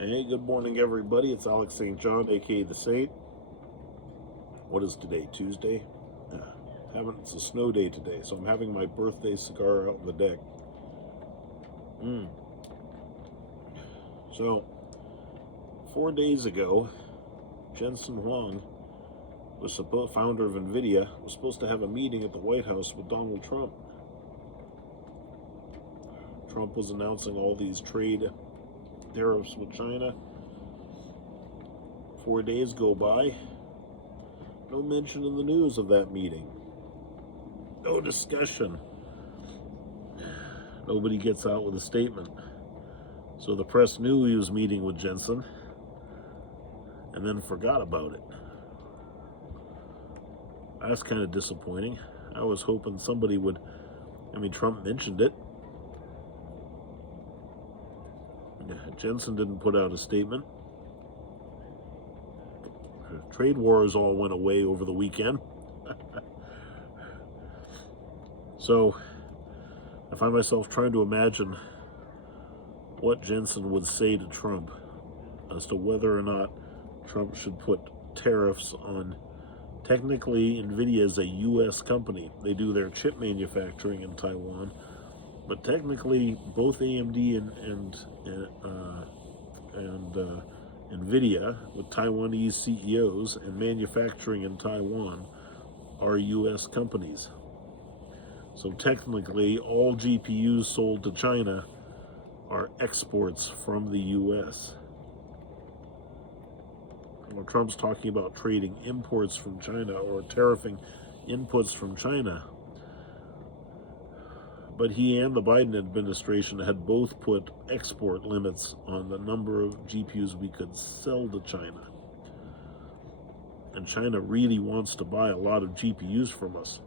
Hey, good morning, everybody. It's Alex St. John, aka the Saint. What is today? Tuesday? It's a snow day today, so I'm having my birthday cigar out on the deck. So, 4 days ago, Jensun founder of Nvidia, was supposed to have a meeting at the White House with Donald Trump. Trump was announcing all these trade tariffs with China. 4 days go by. No mention in the news of that meeting. No discussion. Nobody gets out with a statement. So the press knew he was meeting with Jensen and then forgot about it. That's kind of disappointing. I was hoping somebody would, Trump mentioned it. Jensen didn't put out a statement. Trade wars all went away over the weekend. So I find myself trying to imagine what Jensen would say to Trump as to whether or not Trump should put tariffs on. Technically, Nvidia is a US company. They do their chip manufacturing in Taiwan, but technically both AMD and Nvidia, with Taiwanese CEOs and manufacturing in Taiwan, are US companies. So technically, all GPUs sold to China are exports from the US. Well, Trump's talking about trading imports from China or tariffing inputs from China. But he and the Biden administration had both put export limits on the number of GPUs we could sell to China. And China really wants to buy a lot of GPUs from us.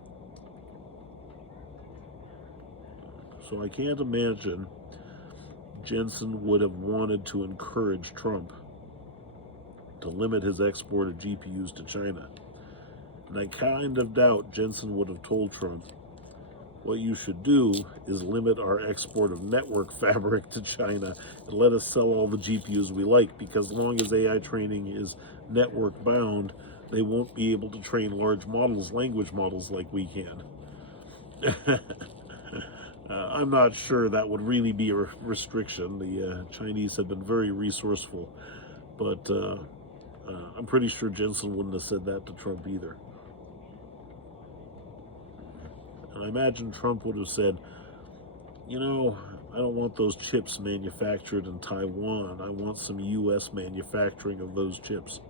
So I can't imagine Jensen would have wanted to encourage Trump to limit his export of GPUs to China. And I kind of doubt Jensen would have told Trump, what you should do is limit our export of network fabric to China and let us sell all the GPUs we like, because as long as AI training is network bound, they won't be able to train large models, language models like we can. I'm not sure that would really be a restriction. The Chinese have been very resourceful, but I'm pretty sure Jensen wouldn't have said that to Trump either. And I imagine Trump would have said, I don't want those chips manufactured in Taiwan. I want some US manufacturing of those chips.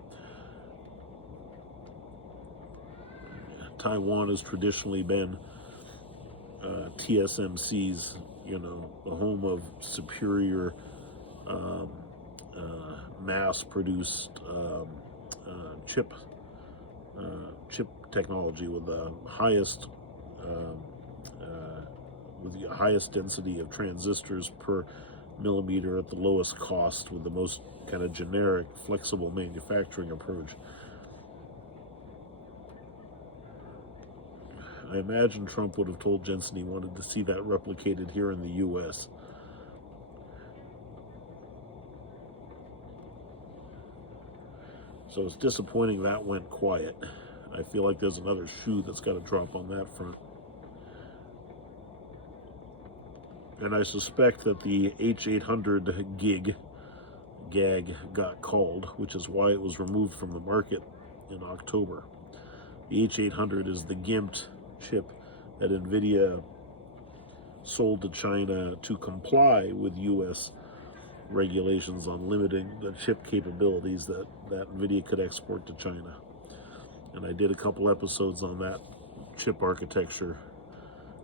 Taiwan has traditionally been TSMC's, the home of superior mass-produced chip technology with the highest density of transistors per millimeter at the lowest cost, with the most kind of generic, flexible manufacturing approach. I imagine Trump would have told Jensen he wanted to see that replicated here in the US. So it's disappointing that went quiet. I feel like there's another shoe that's got to drop on that front. And I suspect that the H800 gag got called, which is why it was removed from the market in October. The H800 is the gimped chip that Nvidia sold to China to comply with US regulations on limiting the chip capabilities that Nvidia could export to China. And I did a couple episodes on that chip architecture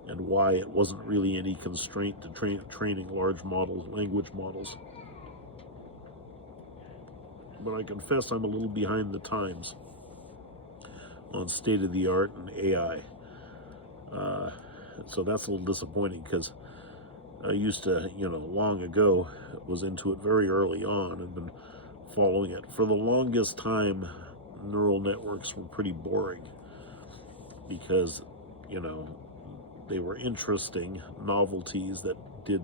and why it wasn't really any constraint to training large language models. But I confess I'm a little behind the times on state-of-the-art and AI. So that's a little disappointing, because I used to, long ago, was into it very early on and been following it. For the longest time, neural networks were pretty boring because, they were interesting novelties that did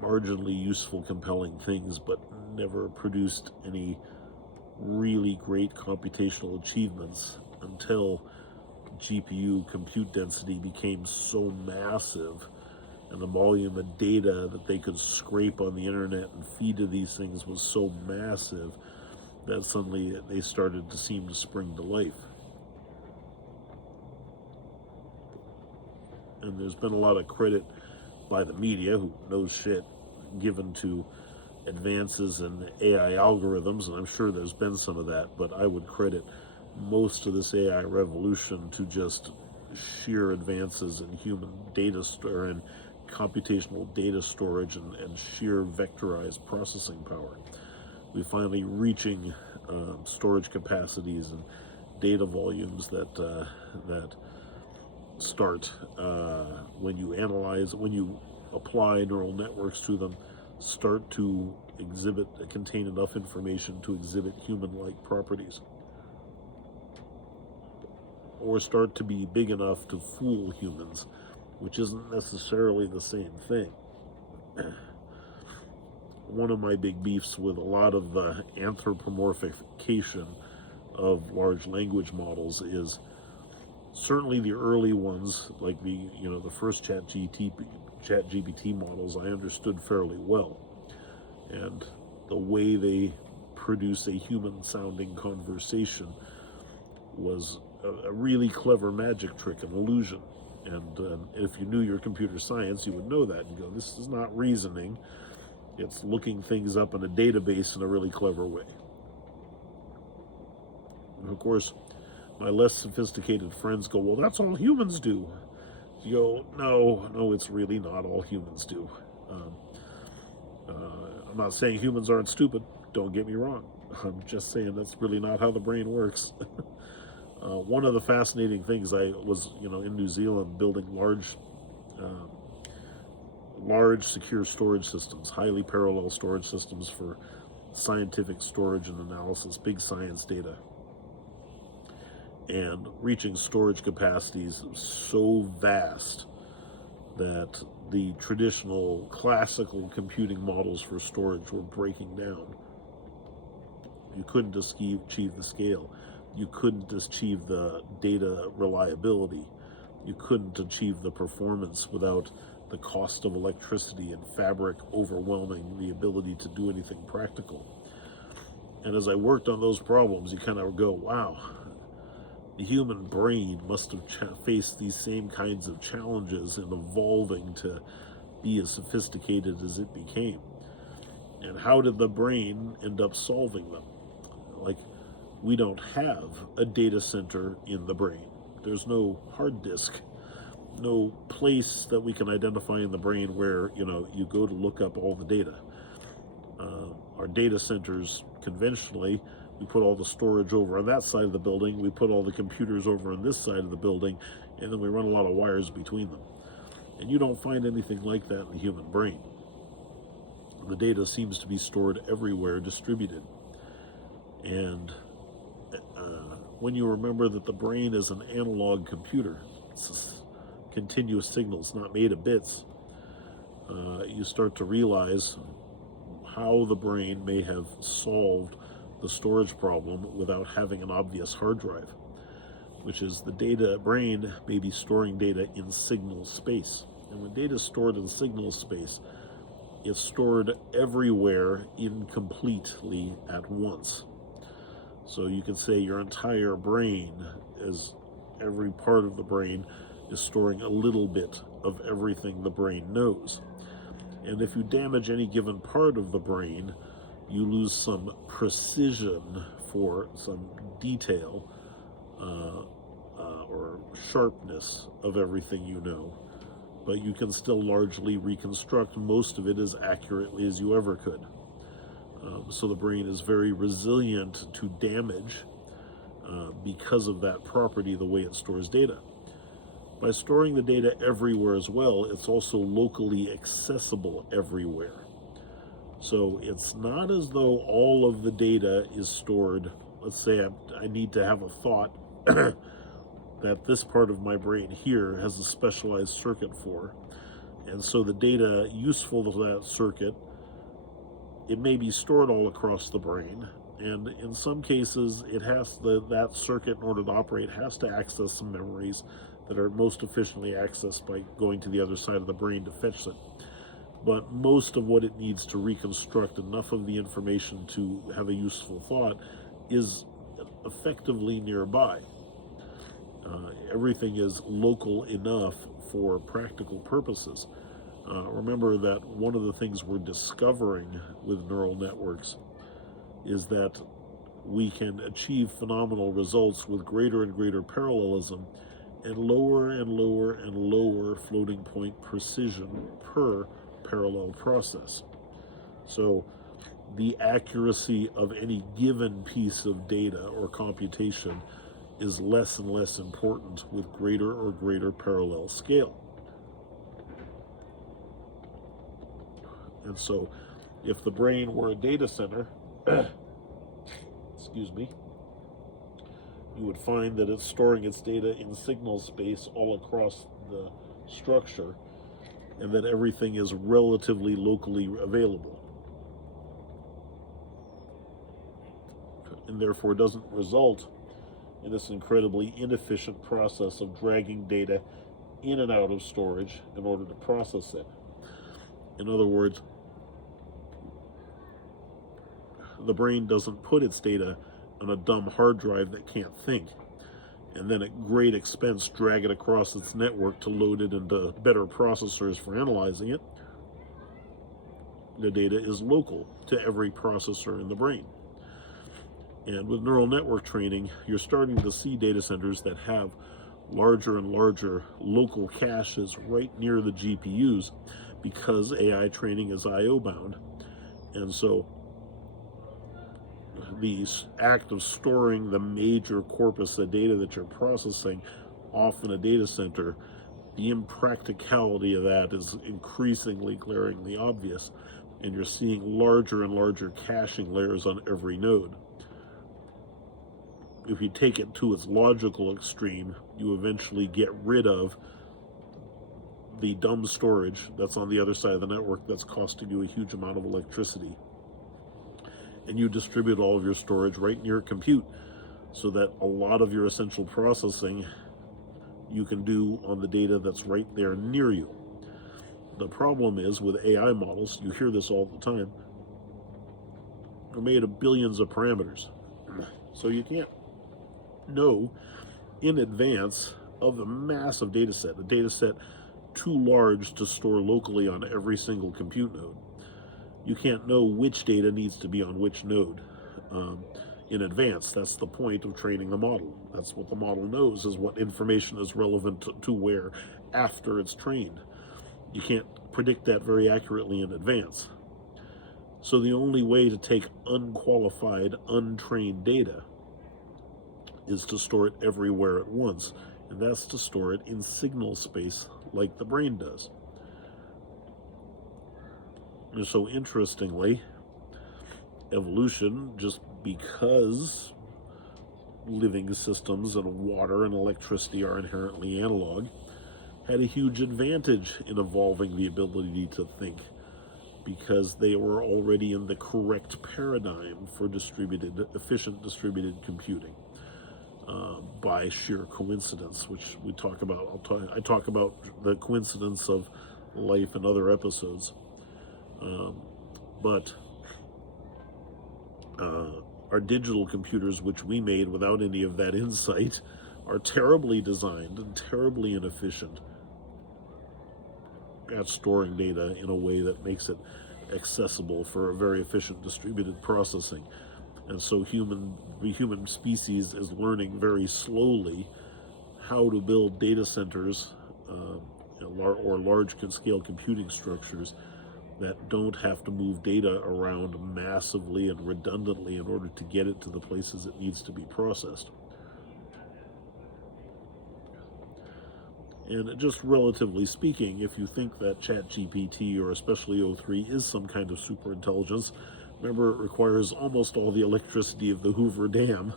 marginally useful, compelling things, but never produced any really great computational achievements until GPU compute density became so massive, and the volume of data that they could scrape on the internet and feed to these things was so massive that suddenly they started to seem to spring to life. And there's been a lot of credit by the media, who knows shit, given to advances in AI algorithms, and I'm sure there's been some of that, but I would credit most of this AI revolution to just sheer advances in human data and computational data storage and sheer vectorized processing power. We're finally reaching storage capacities and data volumes that start when you apply neural networks to them, start to contain enough information to exhibit human-like properties, or start to be big enough to fool humans, which isn't necessarily the same thing. One of my big beefs with a lot of the anthropomorphication of large language models is certainly the early ones, like the first ChatGPT models, I understood fairly well, and the way they produce a human-sounding conversation was a really clever magic trick, an illusion. And if you knew your computer science, you would know that and go, this is not reasoning, it's looking things up in a database in a really clever way. And of course, my less sophisticated friends go, well, that's all humans do. You go, no, it's really not all humans do. I'm not saying humans aren't stupid, don't get me wrong. I'm just saying that's really not how the brain works. One of the fascinating things, I was, in New Zealand building large secure storage systems, highly parallel storage systems for scientific storage and analysis, big science data, and reaching storage capacities so vast that the traditional classical computing models for storage were breaking down. You couldn't achieve the scale. You couldn't achieve the data reliability. You couldn't achieve the performance without the cost of electricity and fabric overwhelming the ability to do anything practical. And as I worked on those problems, you kind of go, wow, the human brain must have faced these same kinds of challenges in evolving to be as sophisticated as it became. And how did the brain end up solving them? Like, we don't have a data center in the brain. There's no hard disk, no place that we can identify in the brain where, you go to look up all the data. Our data centers, conventionally, we put all the storage over on that side of the building, we put all the computers over on this side of the building, and then we run a lot of wires between them. And you don't find anything like that in the human brain. The data seems to be stored everywhere, distributed. And when you remember that the brain is an analog computer, it's a continuous signal, it's not made of bits, you start to realize how the brain may have solved the storage problem without having an obvious hard drive, which is the brain may be storing data in signal space. And when data is stored in signal space, it's stored everywhere incompletely at once. So you can say your entire brain every part of the brain is storing a little bit of everything the brain knows. And if you damage any given part of the brain, you lose some precision for some detail or sharpness of everything you know. But you can still largely reconstruct most of it as accurately as you ever could. So the brain is very resilient to damage because of that property, the way it stores data. By storing the data everywhere as well, it's also locally accessible everywhere. So it's not as though all of the data is stored. Let's say I need to have a thought that this part of my brain here has a specialized circuit for. And so the data useful to that circuit it may be stored all across the brain, and in some cases it has that circuit, in order to operate, has to access some memories that are most efficiently accessed by going to the other side of the brain to fetch it. But most of what it needs to reconstruct enough of the information to have a useful thought is effectively nearby. Everything is local enough for practical purposes. Remember that one of the things we're discovering with neural networks is that we can achieve phenomenal results with greater and greater parallelism and lower and lower and lower floating point precision per parallel process. So the accuracy of any given piece of data or computation is less and less important with greater or greater parallel scale. And so if the brain were a data center, excuse me, you would find that it's storing its data in signal space all across the structure, and that everything is relatively locally available. And therefore doesn't result in this incredibly inefficient process of dragging data in and out of storage in order to process it. In other words, the brain doesn't put its data on a dumb hard drive that can't think, and then at great expense drag it across its network to load it into better processors for analyzing it. The data is local to every processor in the brain. And with neural network training, you're starting to see data centers that have larger and larger local caches right near the GPUs, because AI training is I/O bound. And so the act of storing the major corpus of data that you're processing off in a data center, the impracticality of that is increasingly glaringly obvious, and you're seeing larger and larger caching layers on every node. If you take it to its logical extreme, you eventually get rid of the dumb storage that's on the other side of the network that's costing you a huge amount of electricity. And you distribute all of your storage right near compute, so that a lot of your essential processing you can do on the data that's right there near you. The problem is with AI models, you hear this all the time, they're made of billions of parameters. So you can't know in advance of the massive data set, a data set too large to store locally on every single compute node. You can't know which data needs to be on which node in advance. That's the point of training the model. That's what the model knows, is what information is relevant to where after it's trained. You can't predict that very accurately in advance. So the only way to take unqualified, untrained data is to store it everywhere at once, and that's to store it in signal space like the brain does. And so interestingly, evolution, just because living systems and water and electricity are inherently analog, had a huge advantage in evolving the ability to think, because they were already in the correct paradigm for efficient distributed computing. By sheer coincidence, which we talk about. I talk about the coincidence of life in other episodes. But our digital computers, which we made without any of that insight, are terribly designed and terribly inefficient at storing data in a way that makes it accessible for a very efficient distributed processing. And so the human species is learning very slowly how to build data centers or large-scale computing structures that don't have to move data around massively and redundantly in order to get it to the places it needs to be processed. And just relatively speaking, if you think that ChatGPT or especially O3 is some kind of superintelligence, remember, it requires almost all the electricity of the Hoover Dam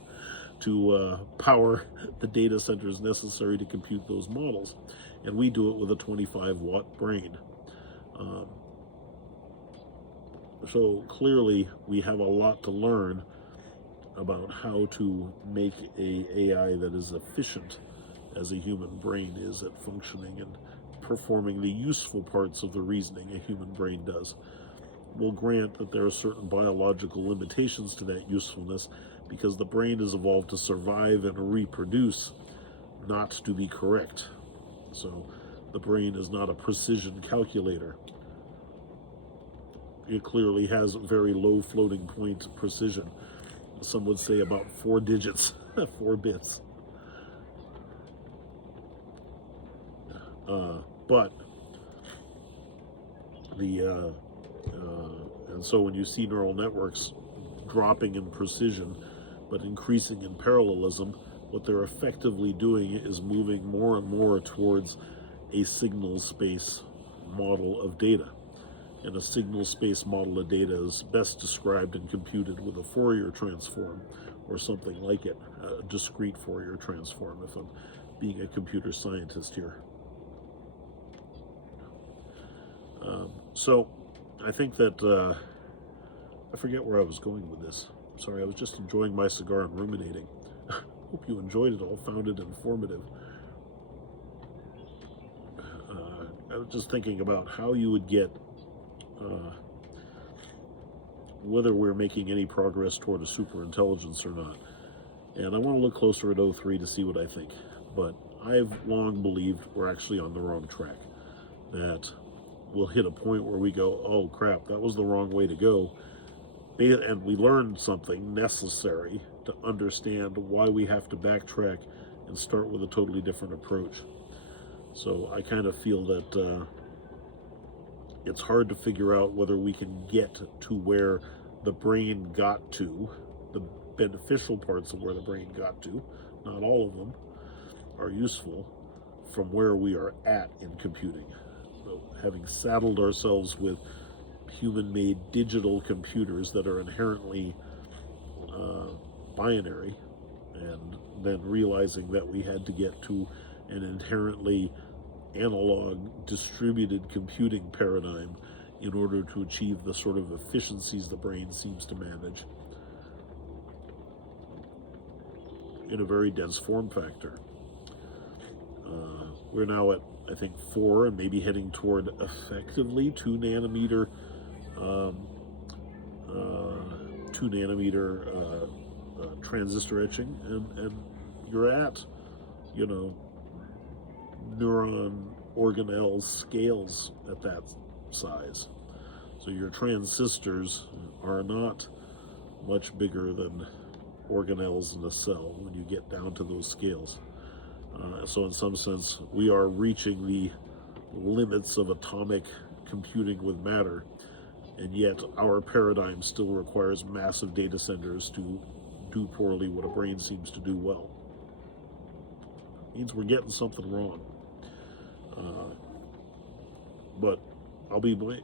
to power the data centers necessary to compute those models. And we do it with a 25-watt brain. So clearly we have a lot to learn about how to make a AI that is efficient as a human brain is at functioning and performing the useful parts of the reasoning a human brain does. We'll grant that there are certain biological limitations to that usefulness because the brain has evolved to survive and reproduce, not to be correct. So the brain is not a precision calculator. It clearly has very low floating point precision. Some would say about 4 digits, 4 bits. But the and so when you see neural networks dropping in precision but increasing in parallelism, what they're effectively doing is moving more and more towards a signal space model of data. And a signal space model of data is best described and computed with a Fourier transform or something like it, a discrete Fourier transform, if I'm being a computer scientist here. So I think that, I forget where I was going with this. Sorry, I was just enjoying my cigar and ruminating. Hope you enjoyed it all, found it informative. I was just thinking about how you would get, whether we're making any progress toward a superintelligence or not. And I want to look closer at O3 to see what I think. But I've long believed we're actually on the wrong track. That we'll hit a point where we go, oh crap, that was the wrong way to go. And we learned something necessary to understand why we have to backtrack and start with a totally different approach. So I kind of feel that it's hard to figure out whether we can get to where the brain got to, the beneficial parts of where the brain got to, not all of them are useful, from where we are at in computing. So having saddled ourselves with human-made digital computers that are inherently binary, and then realizing that we had to get to an inherently analog distributed computing paradigm in order to achieve the sort of efficiencies the brain seems to manage in a very dense form factor. We're now at, I think, 4 and maybe heading toward effectively 2 nanometer 2 nanometer transistor etching, and you're at, you know, neuron organelle scales at that size. So your transistors are not much bigger than organelles in a cell when you get down to those scales. So in some sense, we are reaching the limits of atomic computing with matter, and yet our paradigm still requires massive data centers to do poorly what a brain seems to do well. It means we're getting something wrong. But I'm going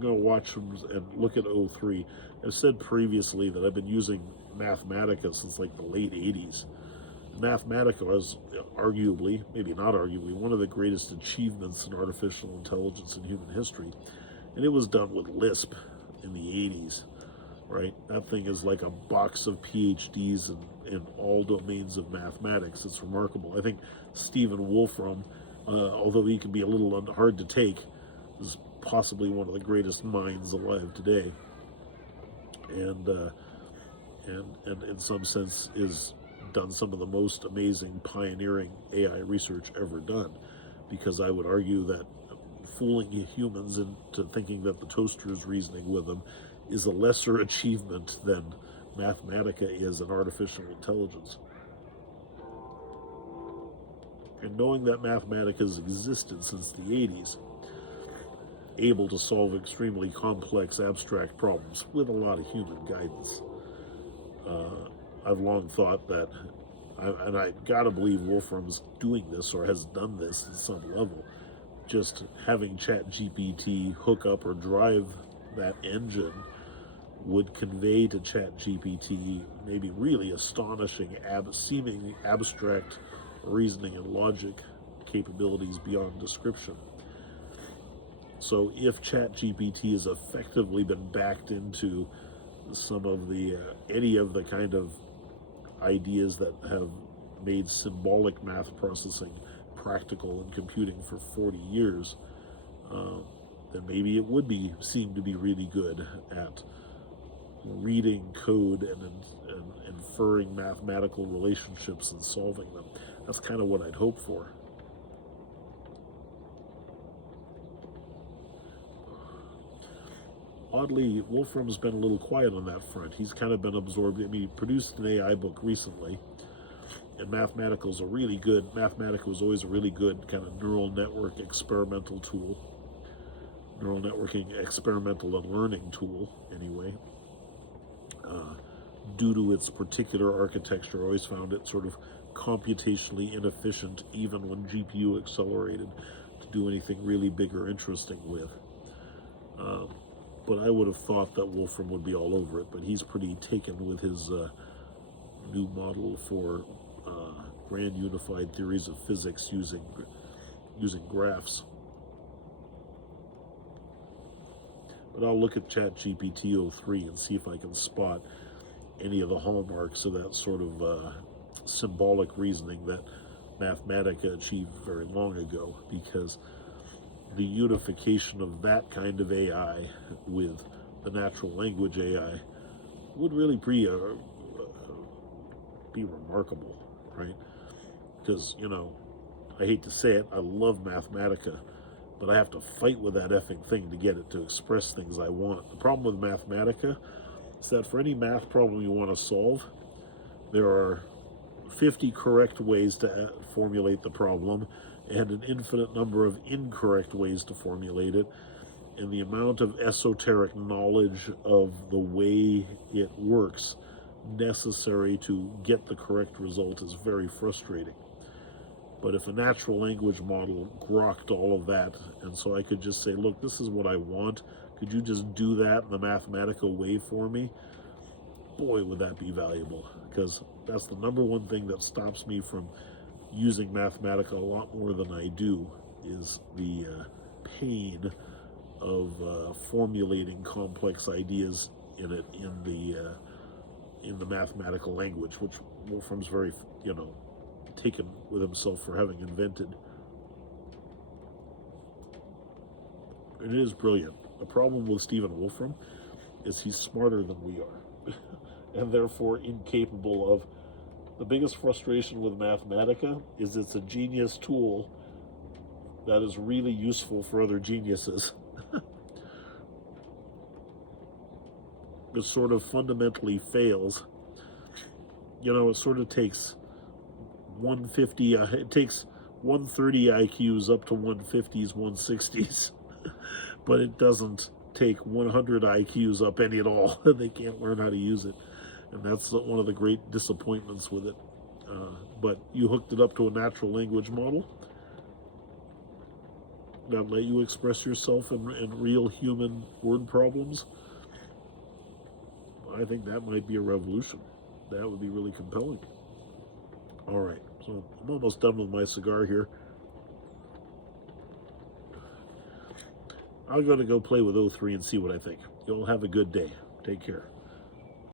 to watch and look at O3. I've said previously that I've been using Mathematica since like the late 80s. Mathematica was arguably, maybe not arguably, one of the greatest achievements in artificial intelligence in human history. And it was done with Lisp in the 80s, right? That thing is like a box of PhDs in all domains of mathematics. It's remarkable. I think Stephen Wolfram, although he can be a little hard to take, is possibly one of the greatest minds alive today. And in some sense is done some of the most amazing pioneering AI research ever done, because I would argue that fooling humans into thinking that the toaster is reasoning with them is a lesser achievement than Mathematica is in artificial intelligence. And knowing that Mathematica has existed since the 80s, able to solve extremely complex abstract problems with a lot of human guidance, I've long thought that, and I gotta believe Wolfram's doing this or has done this at some level, just having ChatGPT hook up or drive that engine would convey to ChatGPT maybe really astonishing, seemingly abstract reasoning and logic capabilities beyond description. So if ChatGPT has effectively been backed into some of the any of the kind of ideas that have made symbolic math processing practical in computing for 40 years, then maybe it would seem to be really good at reading code and inferring mathematical relationships and solving them. That's kind of what I'd hope for. Oddly, Wolfram's been a little quiet on that front. He's kind of been absorbed. I mean, he produced an AI book recently, and Mathematica was always a really good kind of neural network experimental tool. Neural networking experimental and learning tool, anyway. Due to its particular architecture, I always found it sort of computationally inefficient, even when GPU accelerated, to do anything really big or interesting with. But I would have thought that Wolfram would be all over it, but he's pretty taken with his new model for grand unified theories of physics using graphs. But I'll look at ChatGPT 03 and see if I can spot any of the hallmarks of that sort of symbolic reasoning that Mathematica achieved very long ago, because the unification of that kind of AI with the natural language AI would really be remarkable, right? Because, you know, I hate to say it, I love Mathematica, but I have to fight with that effing thing to get it to express things I want. The problem with Mathematica is that for any math problem you want to solve, there are 50 correct ways to formulate the problem and an infinite number of incorrect ways to formulate it. And the amount of esoteric knowledge of the way it works necessary to get the correct result is very frustrating. But if a natural language model grokked all of that, and so I could just say, look, this is what I want, could you just do that in the Mathematica way for me? Boy, would that be valuable, because that's the number one thing that stops me from using Mathematica a lot more than I do, is the pain of formulating complex ideas in the mathematical language, which Wolfram's very, taken with himself for having invented. And it is brilliant. The problem with Stephen Wolfram is he's smarter than we are, and therefore incapable of. The biggest frustration with Mathematica is it's a genius tool that is really useful for other geniuses. It sort of fundamentally fails. It sort of takes 150, it takes 130 IQs up to 150s, 160s, but it doesn't take 100 IQs up any at all. They can't learn how to use it. And that's one of the great disappointments with it. But you hooked it up to a natural language model that let you express yourself in real human word problems. I think that might be a revolution. That would be really compelling. All right, so I'm almost done with my cigar here. I'm going to go play with 03 and see what I think. You'll have a good day. Take care.